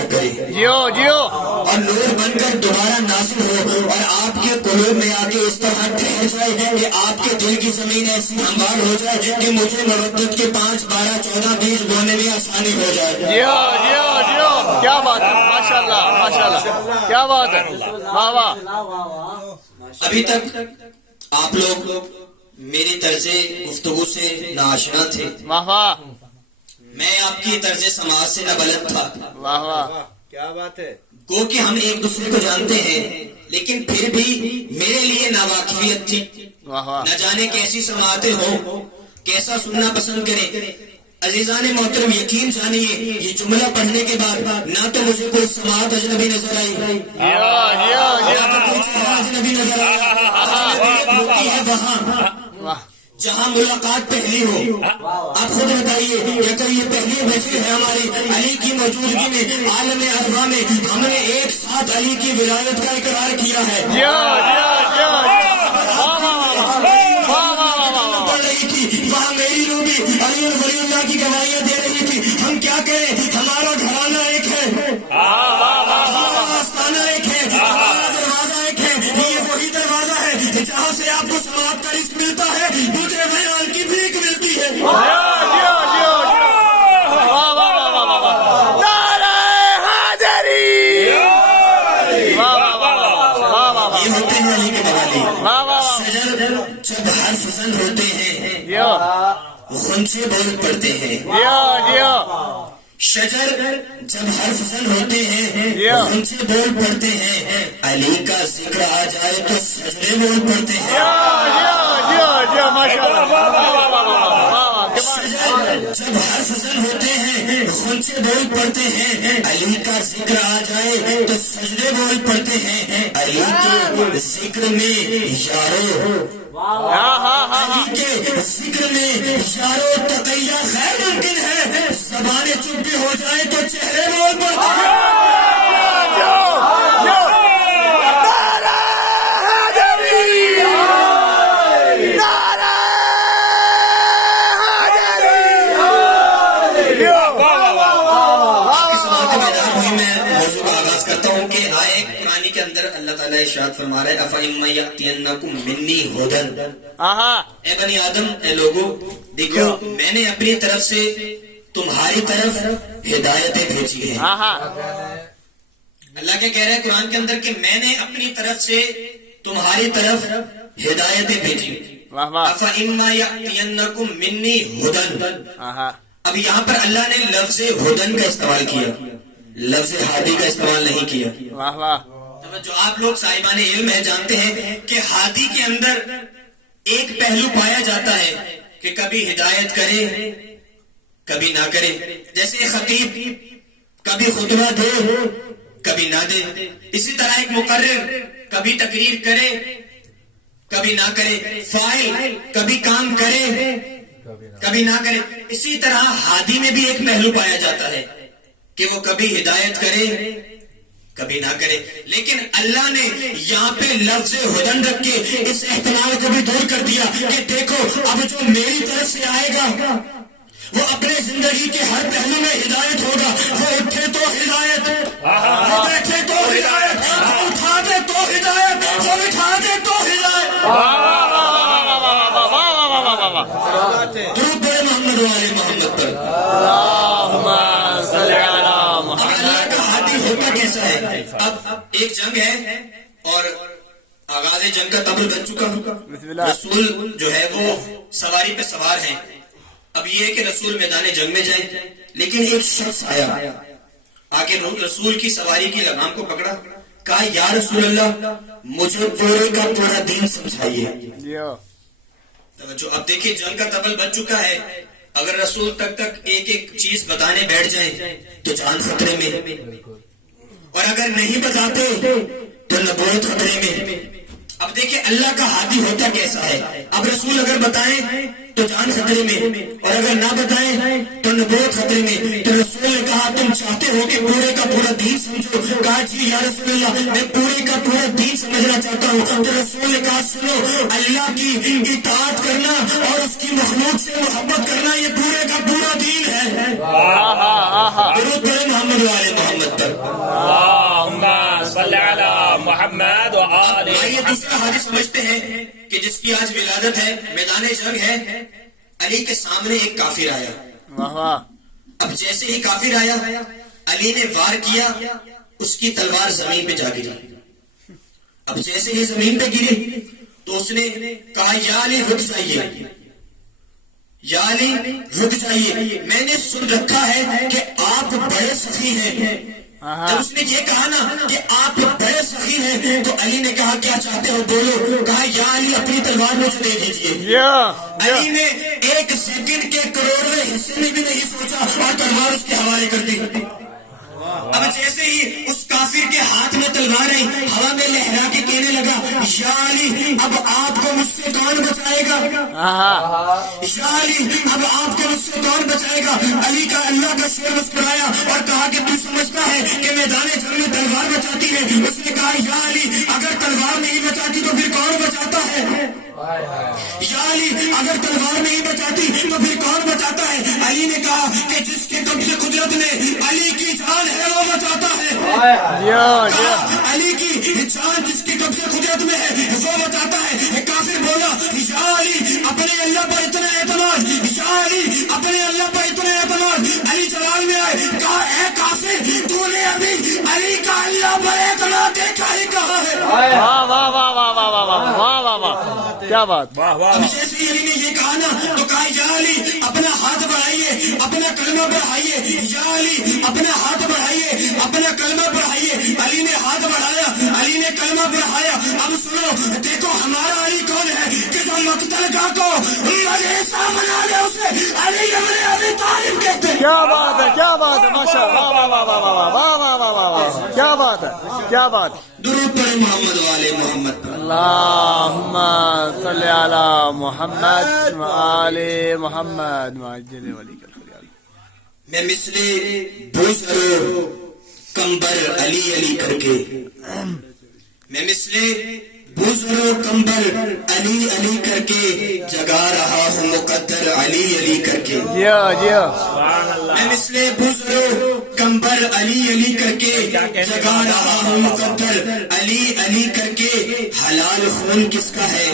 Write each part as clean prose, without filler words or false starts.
انتظار کرے جیو جیو اور نور بن کر دوبارہ نازل ہو اور آپ کے قلوب میں آ کے اس طرح ٹھہر جائے کہ آپ کے دل کی زمین ایسی ہموار ہو جائے کہ مجھے مودت کے 5 12 14 20 بونے میں آسانی ہو جائے. جیو جیو جیو کیا بات ہے ماشاء اللہ کیا بات ہے واہ واہ. ابھی تک آپ لوگ میری طرز گفتگو سے ناآشنا تھے. واہ واہ میں آپ کی طرز سماج سے نہ بلد تھا. واہ واہ کیا بات ہے. گو کہ ہم ایک دوسرے کو جانتے ہیں لیکن پھر بھی میرے لیے ناواقفیت تھی. واہ واہ نہ جانے کیسی سماعتیں ہوں کیسا سننا پسند کریں. عزیزان محترم یقین جانیے یہ جملہ پڑھنے کے بعد نہ تو مجھے کوئی سماعت اجنبی نظر آئی جیو جیو نہ تو کوئی چہرہ اجنبی نظر آیا. ہوتی ہے وہاں واہ جہاں ملاقات پہلی ہو. آپ خود بتائیے کہ اگر یہ پہلی محفل ہے ہماری علی کی موجودگی میں عالم ارواح میں ہم نے ایک ساتھ علی کی ولایت کا اقرار کیا ہے. جیو جیو جیو واہ واہ واہ پڑھ رہی تھی وہاں میری روح بھی علی ولی اللہ کی گواہیاں دے رہی تھی. ہم کیا کہیں ہمارا گھرانہ ایک ہے ہمارا آستانہ ایک ہے ہمارا دروازہ ایک ہے. یہ وہی دروازہ ہے جہاں سے آپ کو سماعت کا رزق ملتا ہے مجھے بیان کی بھیک ملتی ہے. جیو جیو واہ واہ واہ واہ نعرہ حیدری واہ واہ واہ واہ یہ ہوتے ہیں علی کے موالی. واہ واہ شجر جب حرف زن ہوتے ہیں جیو غنچے بول پڑتے ہیں. جیو جیو شجر جب حرف زن ہوتے ہیں Yeah. غنچے بول پڑتے ہیں. علی کا ذکر آ جائے تو سجدے بول پڑتے ہیں. شجر جب حرف زن ہوتے ہیں غنچے بول پڑتے ہیں. علی کا ذکر آ جائے تو سجدے بول پڑتے ہیں. علی کے ذکر میں یارو علی کے ذکر میں یارو تقیہ خیر ممکن ہے. زبانیں چپ بھی ہو جائے تو چہرے بول پڑتے ہیں. کے اندر اللہ تعالیٰ ارشاد فرما رہا ہے افَإِمَّ يَأْتِيَنَّكُم مِّنِّي هُدًى. اے بنی آدم اے لوگو دیکھو میں نے اپنی طرف سے تمہاری طرف ہدایتیں بھیجی ہیں. اللہ کیا کہہ رہا ہے قرآن کے اندر کہ میں نے اپنی طرف سے تمہاری طرف ہدایتیں بھیجی. افَإِمَّ يَأْتِيَنَّكُم مِّنِّي هُدًى. اب یہاں پر اللہ نے لفظ ہدن کا استعمال کیا لفظ ہادی کا استعمال نہیں کیا. جو آپ لوگ صاحبان علم ہے جانتے ہیں کہ ہادی کے اندر ایک پہلو پایا جاتا ہے کہ کبھی ہدایت کرے کبھی نہ کرے. جیسے خطیب کبھی خطبہ دے کبھی نہ دے. اسی طرح ایک مقرر کبھی تقریر کرے کبھی نہ کرے. فاعل کبھی کام کرے کبھی نہ کرے. اسی طرح ہادی میں بھی ایک پہلو پایا جاتا ہے کہ وہ کبھی ہدایت کرے کبھی نہ کرے. لیکن اللہ نے یہاں پہ لفظ ہدن رکھ کے اس احتمال کو بھی دور کر دیا کہ دیکھو اب جو میری طرف سے آئے گا وہ اپنے زندگی کے ہر پہلو میں ہدایت ہوگا. وہ اٹھے تو ہدایت وہ بیٹھے تو ہدایت وہ اٹھا دے تو ہدایت وہ بٹھا دے تو ہدایت. درود پڑھے محمد والے محمد پر. اللہ کا ہادی ہوتا کیسا ہے. اب ایک جنگ ہے اور آغاز جنگ کا طبل بج چکا. رسول جو ہے وہ سواری پہ سوار ہیں. اب یہ ہے کہ رسول میدان جنگ میں جائیں لیکن ایک شخص آیا آ کے رسول کی سواری کی لگام کو پکڑا. کہا یا رسول اللہ مجھے پورے کا پورا دین سمجھائیے. اب دیکھیں جنگ کا طبل بج چکا ہے. اگر رسول تک ایک ایک چیز بتانے بیٹھ جائیں تو جان خطرے میں اور اگر نہیں بتاتے تو نبوت خطرے میں. اب دیکھیں اللہ کا ہادی ہوتا کیسا ہے. اب رسول اگر بتائیں تو جان خطرے میں اور اگر نہ بتائیں تو نبوت خطرے میں. تو رسول نے کہا تم چاہتے ہو کہ پورے کا پورا دین سمجھو. کہا جی یا رسول اللہ میں پورے کا پورا دین سمجھنا چاہتا ہوں. تو رسول نے کہا سنو اللہ کی اطاعت کرنا اور اس کی مخلوق سے محبت کرنا یہ پورے کا پورا دین ہے. درود پڑھیں محمد والے محمد. پر. اللهم صل على محمد وآل آئیے دوسرا حدیث سمجھتے ہیں کہ جس کی آج ولادت ہے، میدان جنگ ہے. علی کے سامنے ایک کافر آیا. واہ واہ. اب جیسے ہی کافر آیا، علی نے وار کیا، اس کی تلوار زمین پہ جا گری. اب جیسے ہی زمین پہ گری تو اس نے کہا یا علی رک جائیے، یا علی رک جائیے، میں نے سن رکھا ہے کہ آپ بڑے سخی ہیں. جب اس نے یہ کہا نا کہ آپ بڑے سخی ہیں تو علی نے کہا کیا چاہتے ہو بولو. کہا یا علی اپنی تلوار مجھے دے دیجیے. علی نے ایک سیکنڈ کے کروڑویں حصے میں بھی نہیں سوچا اور تلوار اس کے حوالے کر دی. اب جیسے ہی اس کافر کے ہاتھ میں تلوار آئی، ہوا میں لہرا کے کہنے لگا یا علی اب آپ کو مجھ سے کون بچائے گا؟ یا علی اب آپ کو مجھ سے کون بچائے گا؟ علی کا اللہ کا شیر مسکرایا اور کہا کہ تو سمجھتا ہے کہ میدان جنگ میں تلوار بچاتی ہے؟ اس نے کہا یا علی اگر تلوار نہیں بچاتی تو پھر کون بچاتا ہے؟ یا علی اگر تلوار نہیں بچاتی تو پھر کون بچاتا ہے؟ علی نے کہا کہ جس کے قبضے قدرت میں علی کی جان ہے وہ بچاتا ہے. علی کی جان جس کے قبضے قدرت میں ہے وہ بچاتا ہے. کافر بولا یا علی اپنے اللہ پر اتنا اعتماد، یا علی اپنے اللہ پر اتنا اعتماد. علی جلال میں آئے، کہا اے کافر تو نے ابھی علی کا اللہ پر اعتماد دیکھا ہی کہا ہے. واہ واہ واہ واہ واہ واہ واہ واہ واہ، کیا بات. اب جیسے ہی علی نے یہ کہا نا تو کہا یا علی اپنا ہاتھ بڑھائیے، اپنا کلمہ بڑھائیے. یا علی اپنا ہاتھ بڑھائیے، اپنا کلمہ بڑھائیے. علی نے ہاتھ بڑھایا، علی نے کلمہ بڑھایا. اب سنو دیکھو ہمارا علی کون ہے کہ جو مقتل گاہ کو مدرسہ بنا دے اسے علی ابن ابی طالب کہتے ہیں. کیا بات ہے، کیا بات ہے، ماشاء اللہ. واہ واہ واہ واہ واہ واہ واہ واہ واہ، کیا بات ہے، کیا بات. درود پڑھیں محمد والے محمد پر. اللہم صلی علی محمد وآل محمد وعجل ولیک الخیال. میں مثل بوزرو کمبر علی علی کر کے، میں مثل بوزرو کمبر علی علی کر کے جگا رہا ہوں مقدر علی علی کر کے. میں مثل بوزرو کمبر علی علی کر کے جگا رہا ہوں مقدر علی علی کر کے. حلال خون کس کا ہے،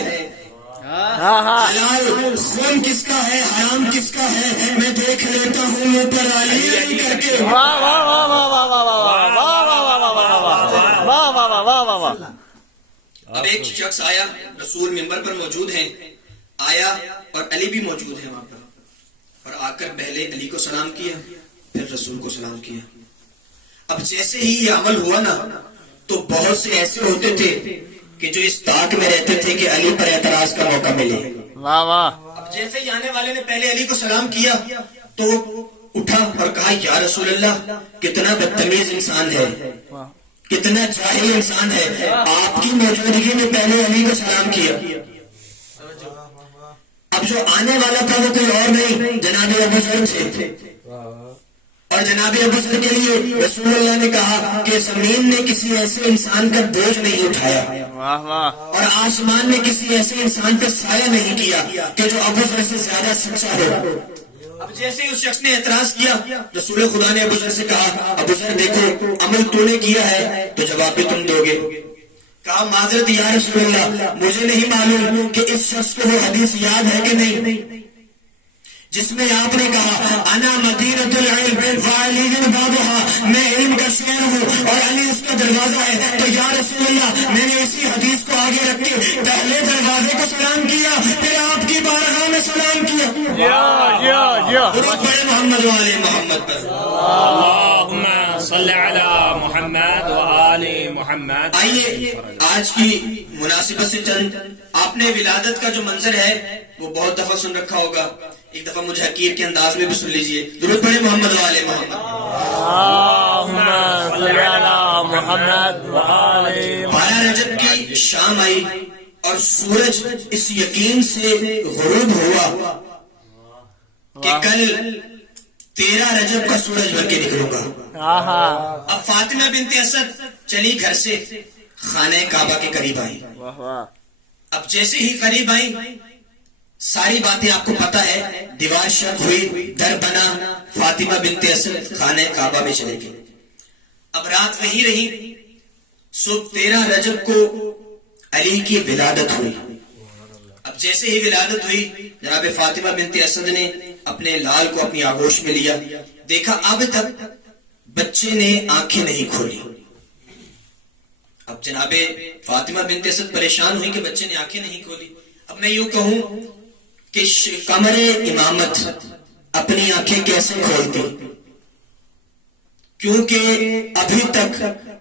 حلال خون کس کا ہے، حرام کس کا ہے، میں دیکھ لیتا ہوں منہ پر علی علی کر کے. واہ واہ واہ واہ واہ واہ واہ واہ واہ واہ واہ واہ واہ واہ واہ. اب ایک شخص آیا، رسول منبر پر موجود ہیں، آیا اور علی بھی موجود ہیں وہاں پر، اور آ کر پہلے علی کو سلام کیا پھر رسول کو سلام کیا. اب جیسے ہی یہ عمل ہوا نا تو بہت سے ایسے ہوتے تھے کہ جو اس طاق میں رہتے تھے کہ علی پر اعتراض کا موقع ملے. واہ واہ. اب جیسے ہی آنے والے نے پہلے علی کو سلام کیا تو اٹھا اور کہا یا رسول اللہ کتنا بدتمیز انسان ہے، کتنا جاہل انسان ہے، آپ کی موجودگی میں پہلے علی کو سلام کیا. اب جو آنے والا تھا وہ کوئی اور نہیں جناب ابو ذر تھے، اور جناب ابو ذر کے لیے رسول اللہ نے کہا کہ زمین نے کسی ایسے انسان کا بوجھ نہیں اٹھایا، واہ واہ. اور آسمان نے کسی ایسے انسان پہ سایہ نہیں کیا کہ جو ابو ذر سے زیادہ سچا ہو. اب جیسے ہی اس شخص نے اعتراض کیا، رسول خدا نے ابو ذر سے کہا ابو ذر دیکھو عمل تو نے کیا ہے تو جواب بھی تم دو گے. کہا معذرت یا رسول اللہ مجھے نہیں معلوم کہ اس شخص کو وہ حدیث یاد ہے کہ نہیں جس میں آپ نے کہا انا مدینۃ العلم وعلی بابها، میں علم کا شہر ہوں اور علی اس کا دروازہ ہے. تو یا رسول اللہ میں نے اسی حدیث کو آگے رکھ کے پہلے دروازے کو سلام کیا پھر آپ کی بارگاہ میں سلام کیا. درود پڑھیں محمد والے محمد پر. اللہم صلی علی محمد وآل محمد. آئیے آج کی مناسبت سے چند آپ نے ولادت کا جو منظر ہے وہ بہت دفعہ سن رکھا ہوگا، ایک دفعہ مجھے حقیر کے انداز میں بھی سن لیجئے. درود پڑھیں محمد والے محمد. اللہم صلی علی محمد وآل. 12 رجب کی شام آئی اور سورج اس یقین سے غروب ہوا کہ کل 13 رجب کا سورج بن کے نکلوں گا. اب فاطمہ بنت اسد چلی گھر سے خانہ کعبہ کے قریب آئی. اب جیسے ہی قریب آئی ساری باتیں آپ کو پتا ہے، دیوار شق ہوئی، در بنا، فاطمہ بنت اسد خانہ کعبہ میں چلے گئی. اب رات وہی رہی. صبح 13 رجب کو علی کی ولادت ہوئی. اب جیسے ہی ولادت ہوئی جناب فاطمہ بنت اسد نے اپنے لال کو اپنی آغوش میں لیا. دیکھا اب تک بچے نے آنکھیں نہیں کھولی. اب جناب فاطمہ بنت اسد پریشان ہوئی کہ بچے نے آنکھیں نہیں کھولی. اب میں یوں کہوں کہ قمر امامت اپنی آنکھیں کیسے کھولتی، کیونکہ ابھی تک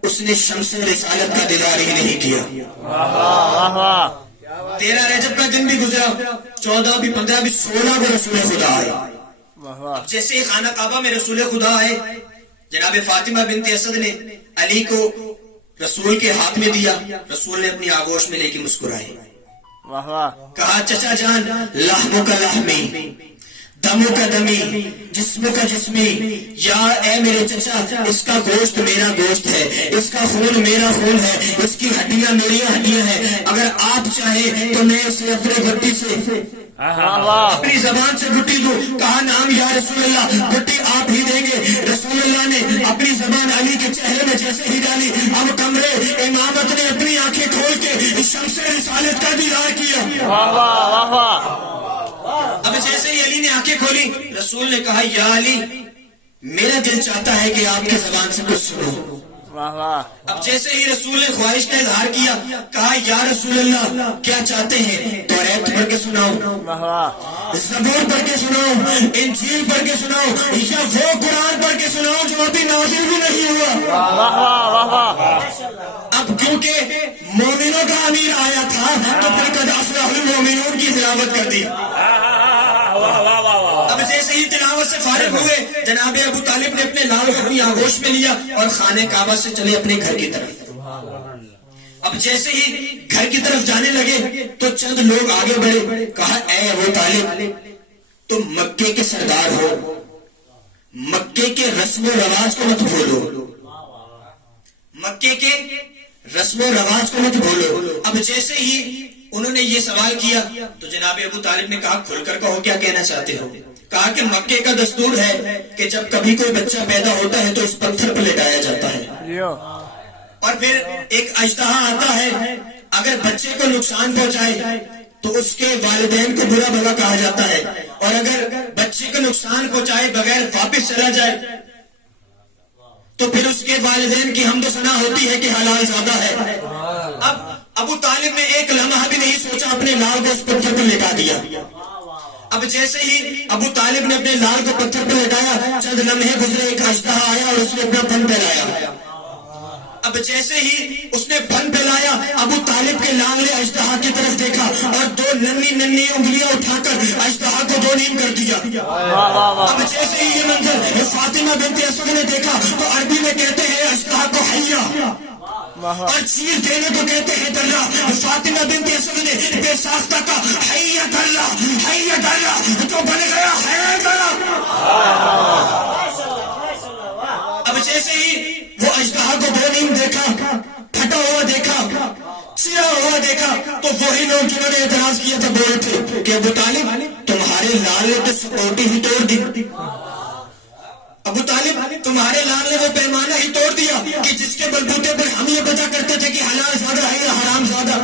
اس نے شمس رسالت کا دیدار ہی نہیں کیا. 13 رجب کا دن بھی گزرا، 14 بھی، 15 بھی، 16 کو رسول خدا آئے. اب جیسے ہی خانہ کعبہ میں رسول خدا آئے جناب فاطمہ بنت اسد نے علی کو رسول کے ہاتھ میں دیا. رسول نے اپنی آغوش میں لے کے مسکرائے. کہا چچا جان لحموں کا لحمی، دموں کا دمی، جسم کا جسمی، یا اے میرے چچا اس کا گوشت میرا گوشت ہے، اس کا خون میرا خون ہے، اس کی ہڈیاں میری ہڈیاں ہیں. اگر آپ چاہیں تو میں اسے اپنے گٹی سے اپنی زبان سے گٹی دوں. کہا نام یا رسول اللہ، گٹی آپ ہی دیں گے. رسول اللہ نے اپنی زبان علی کے چہرے میں جیسے ہی ڈالی، اب کمرے امامت نے اپنی آنکھیں کھول کے شمس رسالت کا دیدار کیا. اب جیسے ہی علی نے آنکھیں کھولی رسول نے کہا یا علی میرا دل چاہتا ہے کہ آپ کی زبان سے کچھ سنو. اب جیسے ہی رسول نے خواہش کا اظہار کیا کہا یا رسول اللہ کیا چاہتے ہیں؟ توریت پڑھ کے سناؤ، زبور پڑھ کے سناؤ، انجیل پڑھ کے سناؤ، یا وہ قرآن پڑھ کے سناؤ جو ابھی نازل بھی نہیں ہوا. اب کیونکہ مومنوں کا امیر آیا تھا تو پھر قد افلح المومنون کی تلاوت کر دی. اب جیسے ہی تلاوت سے فارغ ہوئے جناب ابو طالب نے اپنے لال کو اپنی آغوش میں لیا اور خانہ کعبہ سے چلے اپنے گھر کی طرف. اب جیسے ہی گھر کی طرف جانے لگے تو چند لوگ آگے بڑھے. کہا اے ابو طالب تم مکے کے سردار ہو، مکے کے رسم و رواج کو مت بھولو، مکے کے رسم و رواج کو مت بھولو. اب جیسے ہی انہوں نے یہ سوال کیا تو جناب ابو طالب نے کہا کھل کر کہو کیا کہنا چاہتے ہو. کہا کہ مکے کا دستور ہے کہ جب کبھی کوئی بچہ پیدا ہوتا ہے تو اس پتھر پر لٹایا جاتا ہے اور پھر ایک اژدہا آتا ہے، اگر بچے کو نقصان پہنچائے تو اس کے والدین کو برا بھلا کہا جاتا ہے، اور اگر بچے کو نقصان پہنچائے بغیر واپس چلا جائے تو پھر اس کے والدین کی حمد و ثنا ہوتی ہے کہ حلال زادہ ہے. اب ابو طالب نے ایک لمحہ بھی نہیں سوچا، اپنے لال کو اس پتھر پر لٹا دیا. اب جیسے ہی ابو طالب نے اپنے لال کو پتھر پر لٹایا چند لمحے گزرے، ایک اژدہا آیا اور اس نے اپنا پھن پھیلایا. اب جیسے ہی اس نے پھن پھیلایا ابو طالب کے لال نے اژدہا کی طرف دیکھا اور 2 ننھی ننھی انگلیاں اٹھا کر اژدہا کو 2 نیم کر دیا. اب جیسے ہی یہ منظر فاطمہ بنت اسد نے دیکھا تو عربی میں کہتے ہیں اژدہا کو حیا اور چیر دینے کو کہتے ہیں درہ. فاطمہ بنت اسد نے بے ساختہ کا حیا درہ، حیا درہ جو بن گیا حیا درہ. اب جیسے ہی وہ اژدہا کو 2 نیم دیکھا، پھٹا ہوا دیکھا، چرا ہوا دیکھا تو وہی لوگ جنہوں نے اعتراض کیا تھا بول تھے کہ ابو طالب تمہارے لال نے تو سپورٹی ہی توڑ دی. ابو طالب تمہارے لال نے وہ پیمانہ ہی توڑ دیا کہ جس کے بلبوتے پر ہم یہ پتا کرتے تھے کہ حلال زیادہ ہے یا حرام زیادہ.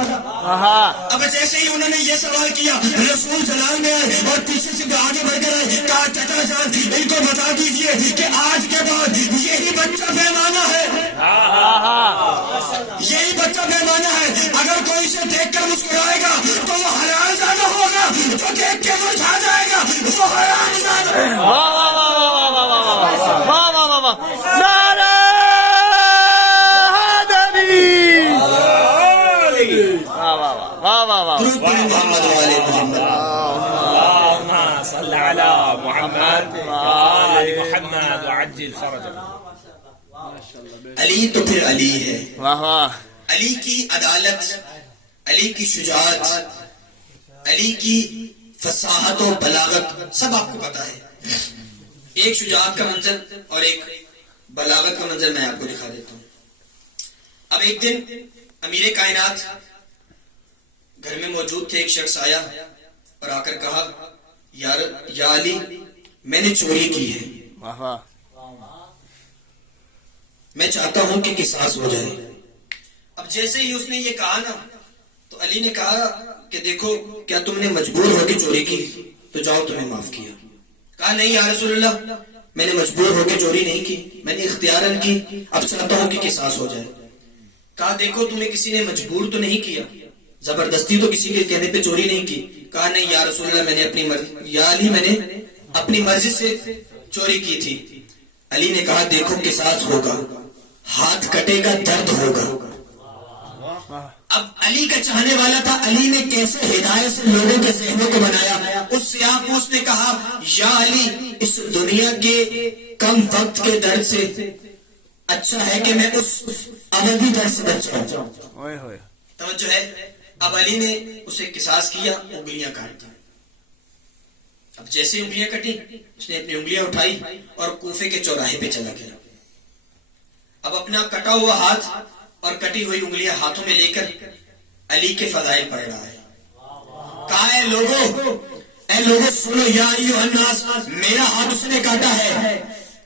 اب جیسے ہی انہوں نے یہ سوال کیا رسول جلال میں آئے اور پیچھے سے آگے بڑھ کر آئے. کہا چچا جان ان کو بتا دیجئے کہ آج کے بعد یہی بچہ پیمانہ ہے، یہی بچہ پیمانہ ہے. اگر کوئی اسے دیکھ کر مسکرائے گا تو وہ حلال زیادہ ہوگا، جو دیکھ کے مرجھا جائے گا وہ حرام زیادہ. محمد والے محمد اللهم صل على محمد وآل محمد وعجل فرجه. علی تو پھر علی ہے. علی کی عدالت، علی کی شجاعت، علی کی فصاحت و بلاغت سب آپ کو پتا ہے. ایک شجاعت کا منظر اور ایک بلاغت کا منظر میں آپ کو دکھا دیتا ہوں. اب ایک دن امیر کائنات گھر میں موجود تھے. ایک شخص آیا اور آ کر کہا یا علی میں نے چوری کی ہے. میں چاہتا ہوں کہ قصاص ہو جائے. اب جیسے ہی اس نے یہ کہا نا تو علی نے کہا کہ دیکھو کیا تم نے مجبور ہو کے چوری کی؟ تو جاؤ تمہیں معاف کیا. کہا نہیں یا رسول اللہ میں نے مجبور ہو کے چوری نہیں کی, میں نے اختیاراً کی, اب چاہتا ہوں کہ قصاص ہو جائے. کہا دیکھو تمہیں کسی نے مجبور تو نہیں کیا, زبردستی تو کسی کے کہنے پہ چوری نہیں کی. کہا نہیں یا رسول اللہ میں نے اپنی مرضی, یا علی میں نے اپنی مرضی سے چوری کی تھی. علی نے کہا دیکھو قصاص ہوگا, ہاتھ کٹے گا, درد ہوگا. اب علی کا چاہنے والا تھا, علی نے کیسے ہدایت سے لوگوں کے ذہنوں کو بنایا. اس سیاہ پوش نے کہا یا علی اس دنیا کے کم وقت کے درد سے اچھا ہے کہ میں اس ابدی درد سے بچ جاؤں. توجہ ہے. اب علی نے اسے قصاص کیا, انگلیاں کاٹ دی. اب جیسے انگلیاں کٹی اس نے اپنی انگلیاں اٹھائی اور کوفے کے چوراہے پہ چلا گیا. اب اپنا کٹا ہوا ہاتھ اور کٹی ہوئی انگلیاں ہاتھوں میں لے کر علی کے فضائل پڑھ رہا ہے. کہا اے لوگوں سنو یا ایھا الناس, میرا ہاتھ اس نے کاٹا ہے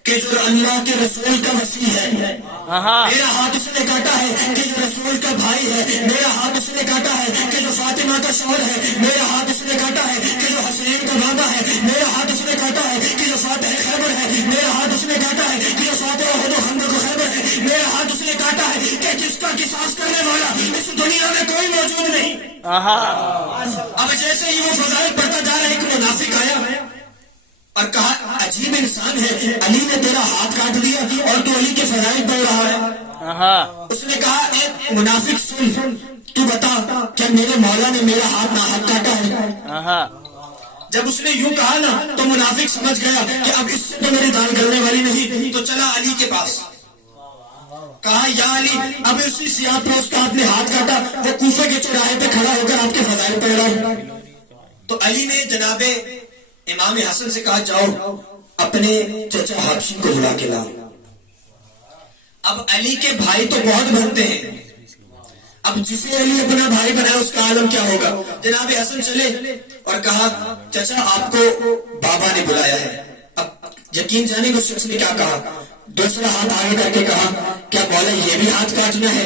کہ جو اللہ کے رسول کا وصی ہے. میرا ہاتھ اس نے کاٹا ہے کہ جو رسول کا بھائی ہے. میرا ہاتھ اس نے کاٹا ہے کہ جو فاطمہ کا شوہر ہے. میرا ہاتھ اس نے کاٹا ہے کہ جو حسین کا بابا ہے. میرا ہاتھ اس نے کاٹا ہے کہ جو فاتح خیبر ہے. میرا ہاتھ اس نے کاٹا ہے کہ جو فاتح احد و خندق و خیبر ہے. میرا ہاتھ اس نے کاٹا ہے کہ جس کا قصاص کرنے والا اس دنیا میں کوئی موجود نہیں. اب جیسے ہی وہ فضائل پڑھتا جا رہا ہے ایک منافق آیا اور کہا عجیب انسان ہے, علی نے تیرا ہاتھ کاٹ دیا اور تو علی کے فضائل پڑھ رہا ہے. اس نے کہا اے منافق سن, تو بتا کیا میرے مولا نے میرا ہاتھ ناحق کاٹا ہے؟ جب اس نے یوں کہا نا تو منافق سمجھ گیا کہ اب اس سے تو میری دال گلنے والی نہیں, تو چلا علی کے پاس. کہا یا علی اب اسی سیاہ پوش کا آپ نے ہاتھ کاٹا, وہ کوفے کے چوراہے پہ کھڑا ہو کر آپ کے فضائل پڑھ رہا ہے. تو علی نے جناب امام حسن سے کہا جاؤ اپنے چچا حبشی کو بلا کے لاؤ. اب علی کے بھائی تو بہت بنتے ہیں, اب جسے علی اپنا بھائی بنایا اس کا عالم کیا ہوگا. جناب حسن چلے اور کہا چچا آپ کو بابا نے بلایا ہے. اب یقین جانے کو شخص نے کیا کہا, دوسرا ہاتھ آگے کر کے کہا کیا مولا یہ بھی ہاتھ کاٹنا ہے؟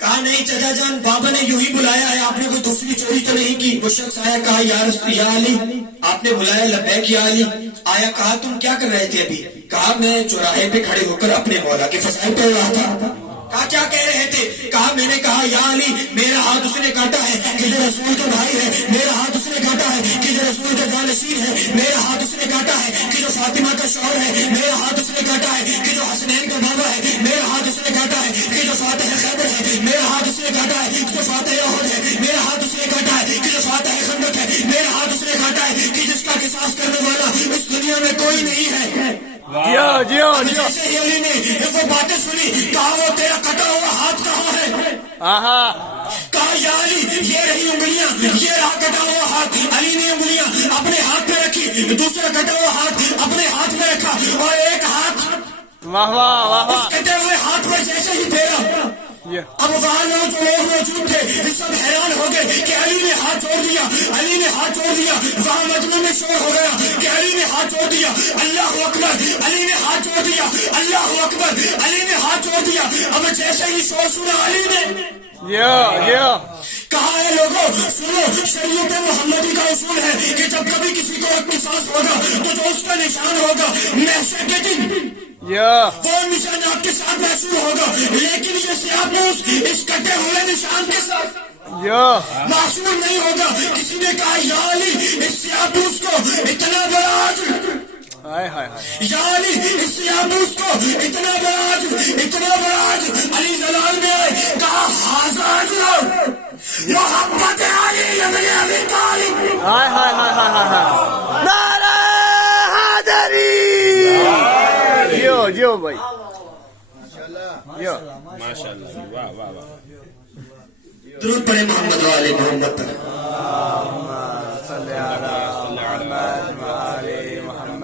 کہا نہیں چچا جان بابا نے یوں ہی بلایا ہے, آپ نے کوئی دوسری چوری تو نہیں کی. وہ شخص آیا, کہا یا علی آپ نے بلایا؟ لبیک یا علی. آیا, کہا تم کیا کر رہے تھے ابھی؟ کہا میں چوراہے پہ کھڑے ہو کر اپنے مولا کے فضائل پڑھ رہا تھا. کہا کیا کہہ رہے تھے؟ کہا میں نے کہا یا علی میرا ہاتھ اس نے کاٹا ہے کہ جو رسول کا بھائی ہے. میرا ہاتھ اس نے کاٹا ہے کہ جو رسول کا جانشین ہے. میرا ہاتھ اس نے کاٹا ہے کہ جو فاطمہ کا شوہر ہے. میرا ہاتھ اس نے کاٹا ہے کہ جو حسنین کا بابا ہے. میرا ہاتھ اس نے کاٹا ہے کہ جو فاتح خیبر ہے. میرا ہاتھ اس نے کاٹا ہے کہ جو فاتح احد ہے. میرا ہاتھ اس نے کاٹا ہے کہ جو فاتح خندق ہے. میرا ہاتھ اس نے کاٹا ہے کہ جس کا قصاص کرنے والا اس دنیا میں کوئی نہیں ہے. جیسے ہی علی نے وہ باتیں سنی کہا وہ تیرا کٹا ہوا ہاتھ کہاں ہے؟ کہا یا علی یہ رہی انگلیاں, یہ رہا کٹا ہوا ہاتھ. علی نے انگلیاں اپنے ہاتھ میں رکھی, دوسرا کٹا ہوا ہاتھ اپنے ہاتھ میں رکھا اور ایک ہاتھ اس کٹے ہوئے ہاتھ پر جیسے ہی پھیرا. اب وہاں جو لوگ موجود تھے سب حیران ہو گئے کہ علی نے ہاتھ چھوڑ دیا, علی نے ہاتھ چھوڑ دیا. وہاں مجمع میں شور ہو گیا کہ علی نے ہاتھ چھوڑ دیا, اللہ اکبر, علی نے ہاتھ چھوڑ دیا, اللہ اکبر, علی نے ہاتھ چھوڑ دیا. اب جیسے ہی شور سنا علی نے کہا ہے لوگوں سنو, شریعت محمدی کا اصول ہے کہ جب کبھی کسی کو قصاص ہوگا تو جو اس کا نشان ہوگا محشر کے دن وہ نشانات کے ساتھ محسوس ہوگا, لیکن یہ سیاہ پوش اس کٹے ہوئے نشان کے ساتھ محسوس نہیں ہوگا. کسی نے کہا یا علی اس سیاہ پوش کو اتنا بڑا یا علی اس سیاہ پوش کو اتنا بڑا علی جلال نے کہا حاضر محمد علی ابن ابی طالب. نعرہ حیدری. جیو بھائی ماشاءاللہ, واہ واہ واہ. درود پڑھے محمد والے محمد پر.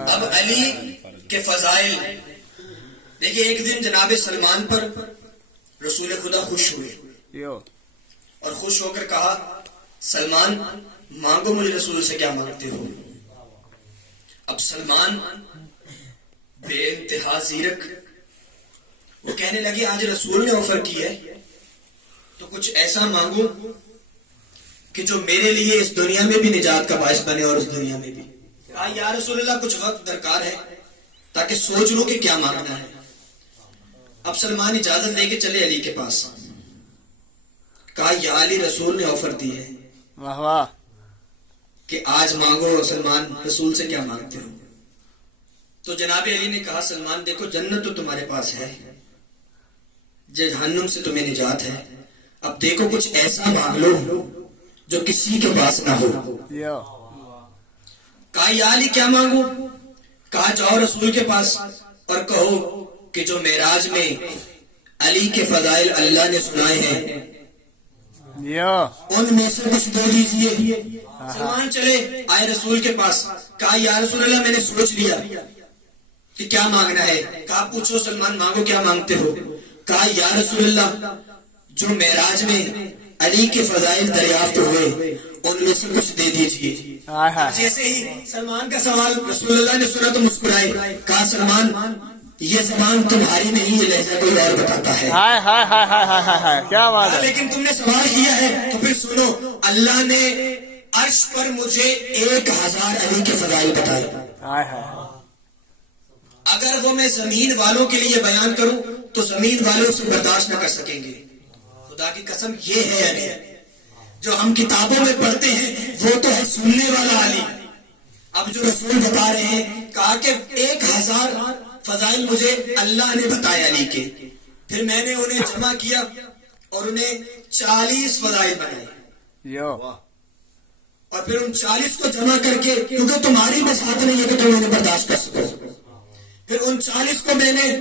اب علی کے فضائل دیکھیے. ایک دن جناب سلمان پر رسول خدا خوش ہوئے اور خوش ہو کر کہا سلمان مانگو مجھے رسول سے کیا مانگتے ہو. اب سلمان بے انتہا زیرک، وہ کہنے لگی آج رسول نے آفر کی ہے تو کچھ ایسا مانگوں کہ جو میرے لیے اس دنیا میں بھی نجات کا باعث بنے اور اس دنیا میں بھی. کہا یا رسول اللہ کچھ وقت درکار ہے تاکہ سوچ لوں کہ کیا مانگنا ہے. اب سلمان اجازت لے کے چلے علی کے پاس. کہا یا علی رسول نے آفر دی ہے واہ واہ. کہ آج مانگو. سلمان رسول سے کیا مانگتے ہو؟ تو جناب علی نے کہا سلمان دیکھو جنت تو تمہارے پاس ہے، جہنم سے تمہیں نجات ہے، اب دیکھو کچھ ایسا مانگ لو جو کسی کے پاس نہ ہو. کہا یا علی کیا مانگو؟ کہا جاؤ رسول کے پاس اور کہو کہ جو معراج میں علی کے فضائل اللہ نے سنائے ہیں ان میں سے کچھ دے دیجیے. سلمان چلے آئے رسول کے پاس. کہا یا رسول اللہ میں نے سوچ لیا کہ کیا مانگنا ہے. کہا پوچھو سلمان مانگو کیا مانگتے ہو؟ کہا یا رسول اللہ جو معراج میں علی کے فضائل دریافت ہوئے ان میں سے کچھ دے دیجیے. جیسے ہی سلمان کا سوال رسول اللہ نے سنا تو مسکرائے. کہا سلمان یہ زبان تمہاری نہیں، یہ لہجہ کوئی اور بتاتا ہے. کیا بات ہے. لیکن تم نے سوال کیا ہے تو پھر سنو. اللہ نے عرش پر مجھے 1000 علی کے فضائل بتائے. اگر وہ میں زمین والوں کے لیے بیان کروں تو زمین والوں سے برداشت نہ کر سکیں گے. خدا کی قسم یہ ہے علی جو ہم کتابوں میں پڑھتے ہیں وہ تو ہے سننے والا علی. اب جو رسول بتا رہے ہیں کہا کہ 1000 فضائل مجھے اللہ نے بتائے علی کے. پھر میں نے انہیں جمع کیا اور انہیں 40 فضائل بنائے. اور پھر ان 40 کو جمع کر کے کیونکہ تمہاری بساط نہیں ہے کہ تم انہیں برداشت کر سکو، پھر ان 40 کو میں نے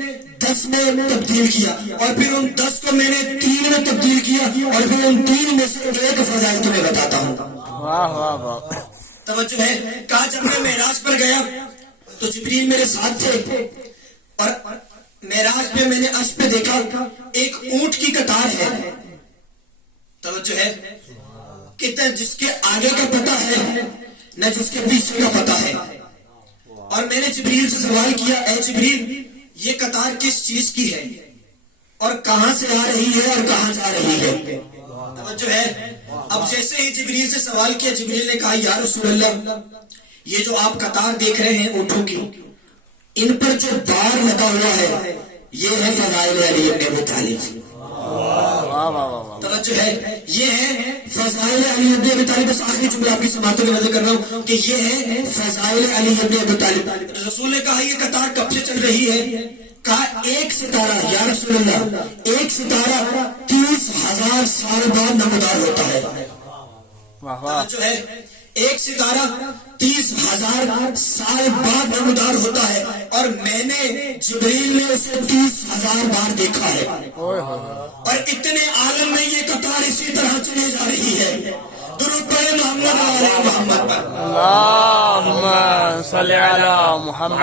10 میں تبدیل کیا اور پھر ان 10 کو میں نے 3 میں تبدیل کیا اور پھر ان 3 میں سے ایک فضائل تمہیں بتاتا ہوں. واہ واہ واہ. توجہ ہے. کہا جب میں معراج پر گیا تو جبریل میرے ساتھ تھے اور معراج پہ میں نے عرش پہ دیکھا ایک اونٹ کی قطار ہے. توجہ ہے کہ جس کے آگے کا پتہ ہے نہ جس کے پیچھے کا پتہ ہے. اور میں نے جبریل سے سوال کیا اے جبریل یہ قطار کس چیز کی ہے اور کہاں سے آ رہی ہے اور کہاں جا رہی ہے؟ توجہ ہے. اب جیسے ہی جبریل سے سوال کیا جبریل نے کہا یا رسول اللہ یہ جو آپ قطار دیکھ رہے ہیں اونٹوں کی ان پر جو بار لگا ہوا ہے یہ ہے فضائل علی ابن ابی طالب. توجہ ہے یہ ہے فضائل علی ابن ابی طالب. بس آخری جملہ آپ کی سماعتوں کی نظر کر رہا ہوں کہ یہ ہے فضائل علی ابن ابی طالب. رسول نے کہا یہ قطار کب سے چل رہی ہے؟ کہا 1 ستارہ یا رسول اللہ 1 ستارہ 30,000 سال بعد نمودار ہوتا ہے. جو ہے 1 ستارہ 30,000 سال بعد نمودار ہوتا ہے اور میں نے جبریل نے اسے 30,000 بار دیکھا ہے. اور اتنے عالم میں یہ قطار اسی طرح چلی جا رہی ہے. درود پڑھیں محمد وعلی محمد پر. اللہم صلی علی محمد.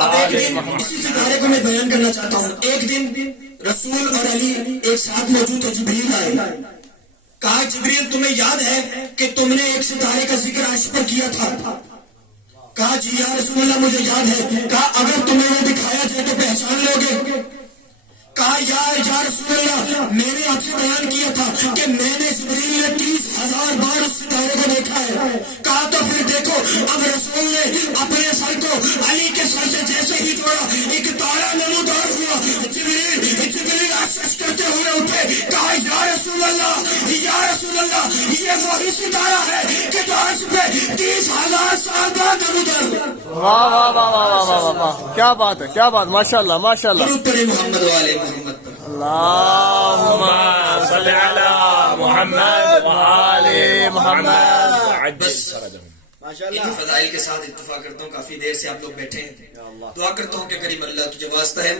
اب ایک دن اسی ستارے کو میں بیان کرنا چاہتا ہوں. ایک دن رسول اور علی ایک ساتھ موجود تھے. جبریل آئے. کہا جبریل تمہیں یاد ہے کہ تم نے ایک ستارے کا ذکر عرش پر کیا تھا؟ کہا جی یا رسول اللہ مجھے یاد ہے. کہا اگر تمہیں وہ دکھایا جائے تو پہچان لو گے؟ کہا یا رسول اللہ میں نے آپ سے بیان کیا تھا کہ میں نے جبریل نے 30,000 بار اس ستارے کو دیکھا ہے. کہا تو پھر دیکھو. اب رسول نے اپنے سر کو علی کے سر سے جیسے ہی جوڑا ایک تارا نمودار ہوا. جبریل آشش کرتے ہوئے اٹھے. کہا یا رسول اللہ یہ وہی ستارہ ہے کہ جو عرش پہ 30,000 سال بعد نمودار ہوا. واہ واہ واہ واہ واہ واہ. کیا بات ہے کیا بات. ماشاءاللہ ماشاءاللہ. درود پڑھیں محمد وعلی محمد پر. اللہم صلی علی محمد وعلی محمد. بس ان فضائل کے ساتھ اتفاق کرتا ہوں. کافی دیر سے آپ لوگ بیٹھے ہیں. دعا کرتا ہوں کہ کریم اللہ تجھے واسطہ ہے